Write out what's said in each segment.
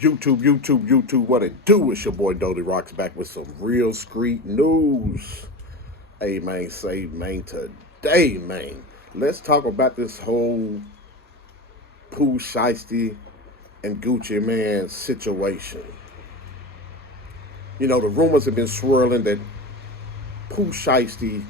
YouTube, what it do? It's your boy Dodie Rocks back with some real street news. Hey man, say man, today man, let's talk about this whole Pooh Shiesty and Gucci man situation. You know, the rumors have been swirling that Pooh Shiesty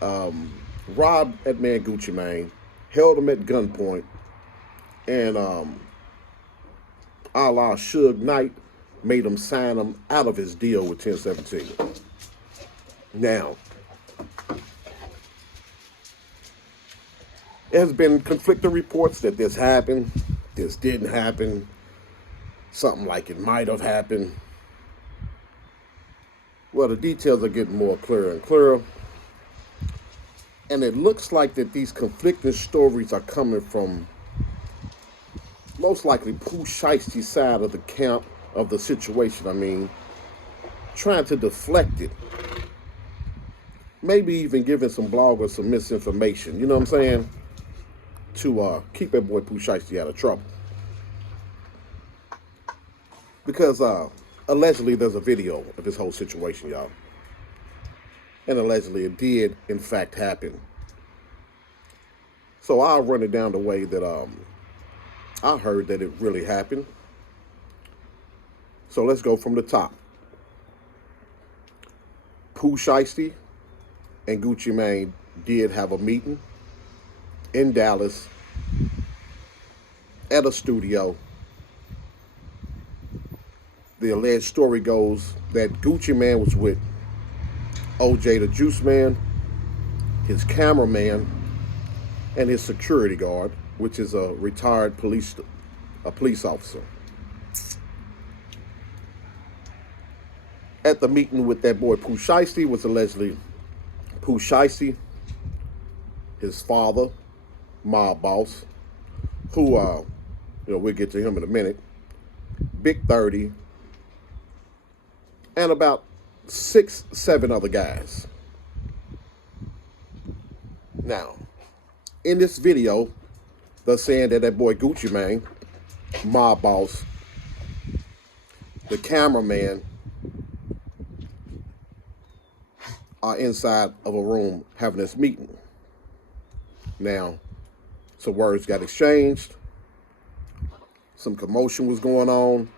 robbed that man Gucci man, held him at gunpoint, and a la Suge Knight made him sign him out of his deal with 1017. Now, there has been conflicting reports that this happened, this didn't happen, something like it might have happened. Well, the details are getting more clearer and clearer. And it looks like that these conflicting stories are coming from most likely Pooh Shiesty's side of the camp of the situation. I mean, trying to deflect it. Maybe even giving some bloggers some misinformation, you know what I'm saying? To keep that boy Pooh Shiesty out of trouble. Because allegedly there's a video of this whole situation, y'all. And allegedly it did, in fact, happen. So I'll run it down the way that I heard that it really happened. So let's go from the top. Pooh Shiesty and Gucci Mane did have a meeting in Dallas at a studio. The alleged story goes that Gucci Mane was with OJ the Juice Man, his cameraman, and his security guard, which is a retired police officer. At the meeting with that boy Pooh Shiesty was allegedly Pooh Shiesty, his father, mob boss, who we'll get to him in a minute, Big 30, and about 6-7 other guys. Now, in this video, they're saying that that boy Gucci Mane, mob boss, the cameraman, are inside of a room having this meeting. Now, some words got exchanged. Some commotion was going on.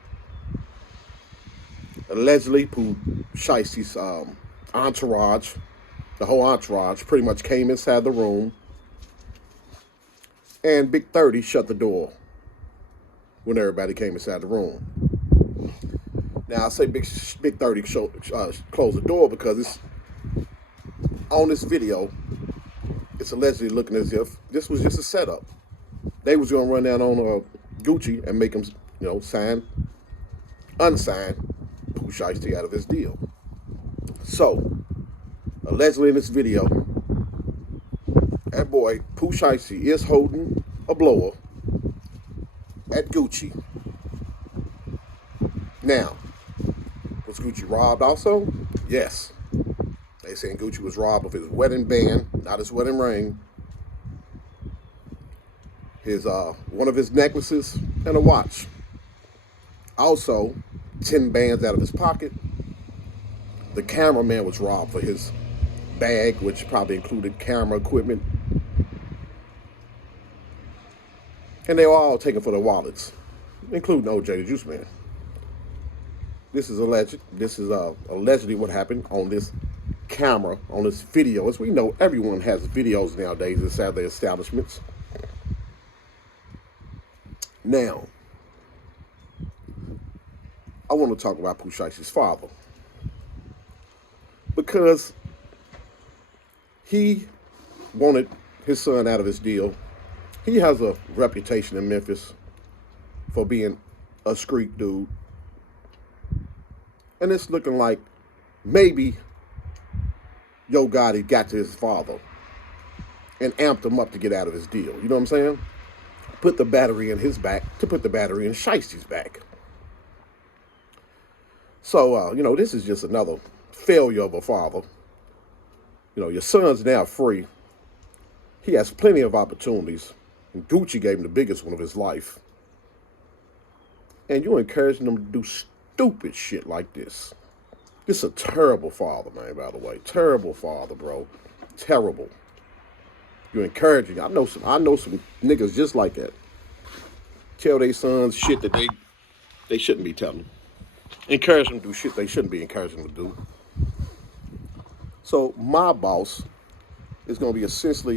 Allegedly, Pooh Shiesty's entourage, the whole entourage, pretty much came inside the room. And Big 30 shut the door when everybody came inside the room. Now, I say Big 30 closed the door because it's on this video. It's allegedly looking as if this was just a setup. They was going to run down on Gucci and make him, unsign Pooh Shiesty out of his deal. So, allegedly in this video, that boy Pooh Shiesty is holding a blower at Gucci. Now, was Gucci robbed also? Yes. They saying Gucci was robbed of his wedding band, not his wedding ring, his one of his necklaces, and a watch. Also, 10 bands out of his pocket. The cameraman was robbed for his bag, which probably included camera equipment. And they were all taken for their wallets, including OJ the Juice Man. This is alleged. This is allegedly what happened on this camera, on this video. As we know, everyone has videos nowadays inside their establishments. Now, I want to talk about Pooh Shiesty's father, because he wanted his son out of his deal. He has a reputation in Memphis for being a street dude. And it's looking like maybe Yo Gotti got to his father and amped him up to get out of his deal. You know what I'm saying? Put the battery in his back to put the battery in Shiesty's back. So, this is just another failure of a father. Your son's now free. He has plenty of opportunities. And Gucci gave him the biggest one of his life. And you're encouraging them to do stupid shit like this. This is a terrible father, man, by the way. Terrible father, bro. Terrible. You're encouraging. I know some niggas just like that. Tell their sons shit that they shouldn't be telling. Encourage them to do shit they shouldn't be encouraging them to do. So my boss is going to be essentially,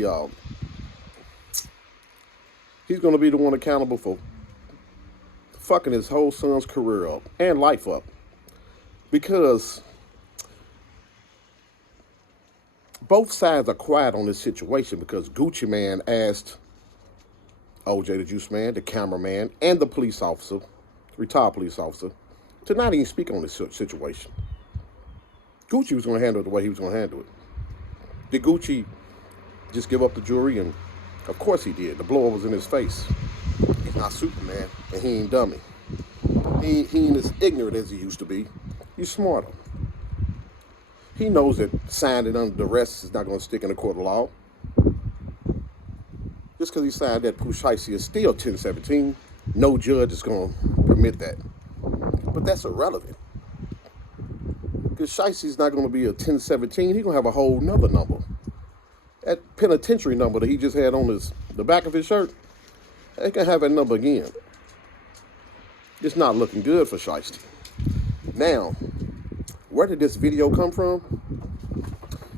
he's going to be the one accountable for fucking his whole son's career up and life up. Because both sides are quiet on this situation because Gucci Man asked OJ the Juice Man, the cameraman, and the police officer, retired police officer, to not even speak on this situation. Gucci was going to handle it the way he was going to handle it. Did Gucci just give up the jewelry? And of course he did. The blow was in his face. He's not Superman, and he ain't dummy. He ain't as ignorant as he used to be. He's smarter. He knows that signing under duress is not going to stick in the court of law. Just because he signed that Pooh Shiesty is still 1017, no judge is going to permit that. But that's irrelevant. Because Shiesty's not going to be a 1017, he's going to have a whole nother number. That penitentiary number that he just had on the back of his shirt, they can have that number again. It's not looking good for Shiesty. Now, where did this video come from?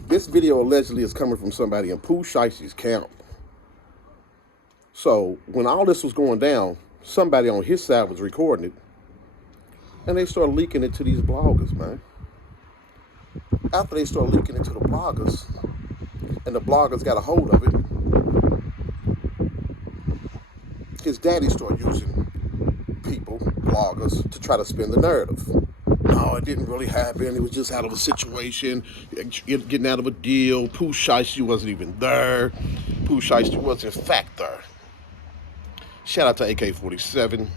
This video allegedly is coming from somebody in Pooh Shiesty's camp. So when all this was going down, somebody on his side was recording it, and they started leaking it to these bloggers, man. After they started leaking it to the bloggers, and the bloggers got a hold of it, his daddy started using people, bloggers, to try to spin the narrative. No, it didn't really happen. It was just out of a situation, getting out of a deal. Pooh Shiesty wasn't even there. Pooh Shiesty was in fact there. Shout out to AK-47,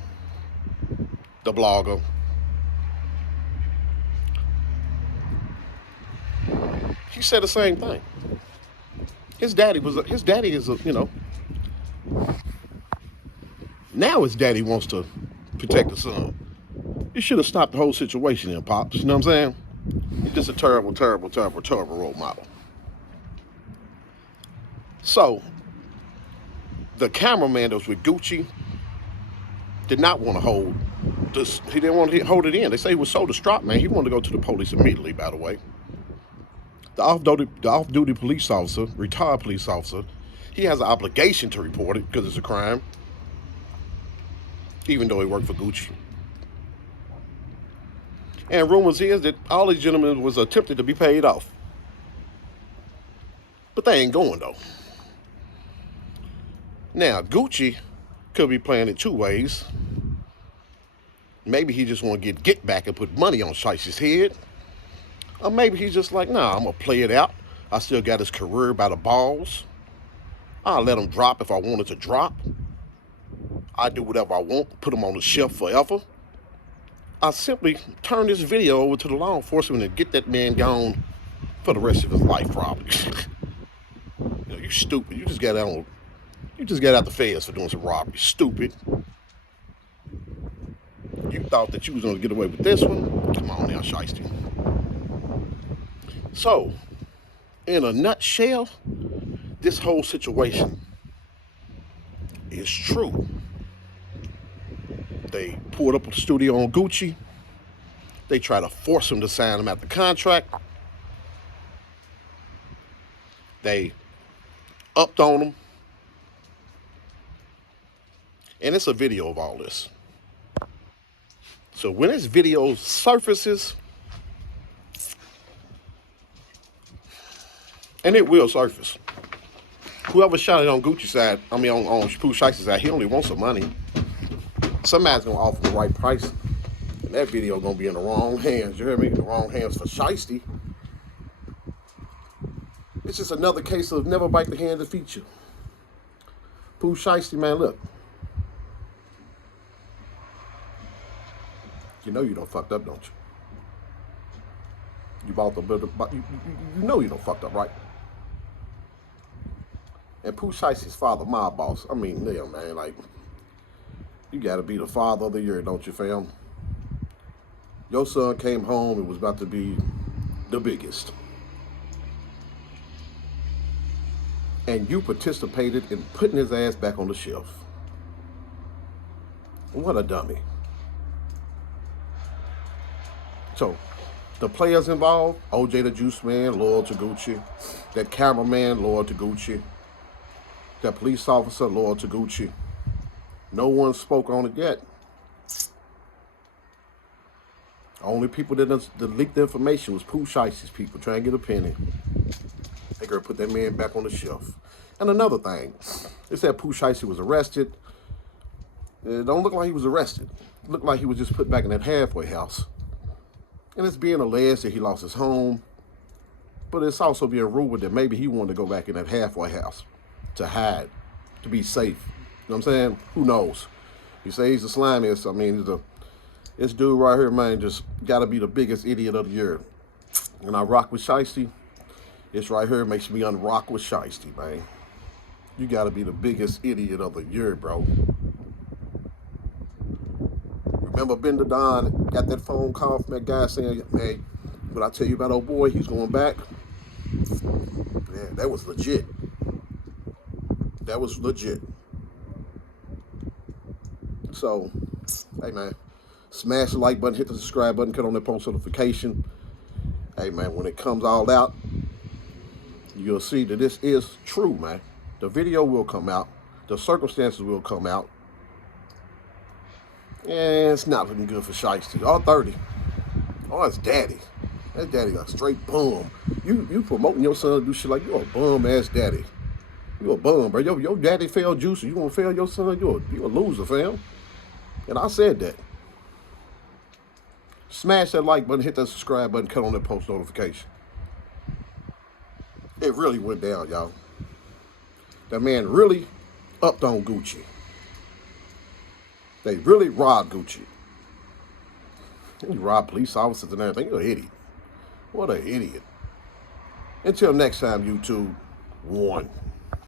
the blogger. He said the same thing. His daddy is a, you know. Now his daddy wants to protect the son. You should have stopped the whole situation there, Pops. You know what I'm saying? You're just a terrible, terrible, terrible, terrible role model. So, the cameraman that was with Gucci did not want to hold this. He didn't want to hold it in. They say he was so distraught, man. He wanted to go to the police immediately, by the way. The off-duty police officer, retired police officer, he has an obligation to report it because it's a crime, even though he worked for Gucci. And rumors is that all these gentlemen was attempting to be paid off. But they ain't going, though. Now, Gucci could be playing it two ways. Maybe he just want to get back and put money on Shiesty's head. Or maybe he's just like, nah, I'm going to play it out. I still got his career by the balls. I'll let him drop if I wanted to drop. I do whatever I want, put him on the shelf forever. I simply turn this video over to the law enforcement and get that man gone for the rest of his life, probably. You know, you stupid. You just got out the FEDS for doing some robbery. Stupid. You thought that you was going to get away with this one? Come on now, Shiesty. So, in a nutshell, this whole situation is true. They pulled up a studio on Gucci. They tried to force him to sign him out the contract. They upped on him. And it's a video of all this. So when this video surfaces, and it will surface, whoever shot it on Gucci's side, on Pooh Shiesty's side, he only wants some money. Somebody's gonna offer the right price, and that video gonna be in the wrong hands. You hear me? The wrong hands for Shiesty. It's just another case of never bite the hand that feeds you. Pooh Shiesty, man, look. You know you done fucked up, don't you? You bought the you know you done fucked up, right? And Pooh Shiesty's father, my boss. I mean, yeah, man, like, You got to be the father of the year, don't you, fam? Your son came home and was about to be the biggest. And you participated in putting his ass back on the shelf. What a dummy. So, the players involved, OJ the Juice Man, loyal to Gucci. That cameraman, loyal to Gucci. That police officer, loyal to Gucci. No one spoke on it yet. Only people that leaked the information was Pooh Shiesty's people trying to get a penny. They gonna put that man back on the shelf. And another thing, they said Pooh Shiesty was arrested. It don't look like he was arrested. It looked like he was just put back in that halfway house. And it's being alleged that he lost his home. But it's also being rumored that maybe he wanted to go back in that halfway house to hide, to be safe. You know what I'm saying? Who knows? You say he's the slimiest. I mean, this dude right here, man, just got to be the biggest idiot of the year. And I rock with Shiesty. This right here makes me unrock with Shiesty, man. You got to be the biggest idiot of the year, bro. Remember Ben the Don got that phone call from that guy saying, hey, what I tell you about old boy, he's going back? Yeah, that was legit. That was legit. So, hey, man, smash the like button, hit the subscribe button, cut on that post notification. Hey, man, when it comes all out, you'll see that this is true, man. The video will come out. The circumstances will come out. And it's not looking good for Shiesty. All 30. Oh, that's daddy. That's daddy a straight bum. You promoting your son to do shit like you a bum-ass daddy. You a bum, bro. Your daddy failed Juicy. You gonna fail your son? You a loser, fam. And I said that. Smash that like button, hit that subscribe button, cut on that post notification. It really went down, y'all. That man really upped on Gucci. They really robbed Gucci. He robbed police officers and everything. You're an idiot. What an idiot. Until next time, YouTube, one.